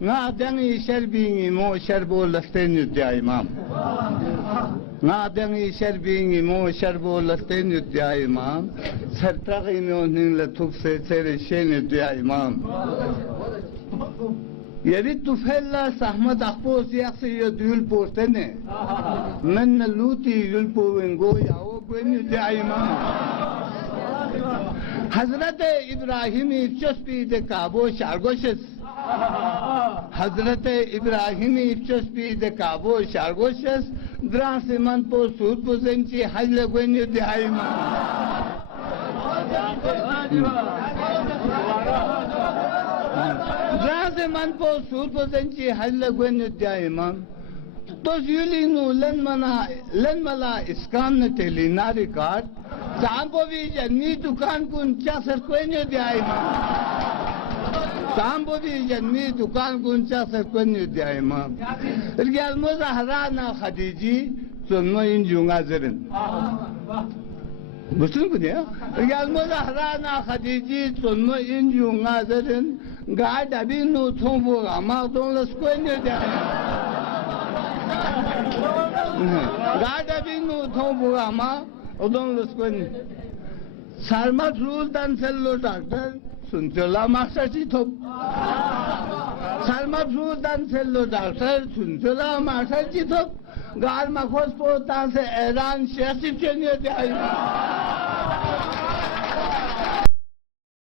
Ngādengi sherbingi mo sherbo lastenu dia imam. Ngādengi sherbingi mo sherbo lastenu dia imam. Sertagi mo ningle tupse sere shenu dia imam. Yeri tufella sahmat akpos yaksi yodül postene. Men luti yulpo wengo yao gwenu dia imam. Hazrat İbrahim'i çöspi de kabo şargoşes. Hazrat İbrahim'i çöspi de kabo şargoşes. Drasiman po sud po zenci hajle gwenyu de ayma. Drasiman po sud po zenci hajle gwenyu de ayma. Tos yulinu lenmala iskan ne teli narikar. Sambovi janmi dukan kun chasar kwenyo de ayma. Sambovi janmi dukan kun chasar kwenyo de ayma. Riyal muzahrana Khadiji sunma injunga zerin. Musun ku ne? Riyal muzahrana Khadiji sunma injunga zerin. Gada binu thombo ama donlas kwenyo de ayma. Gada binu thombo ama donlas kwenyo. Sarmat ruldan sello doctor sunchola masterchi thop. Sarmat ruldan sello doctor sunchola masterchi thop. Gar makhos po tan se eran shesif chenye de ayma.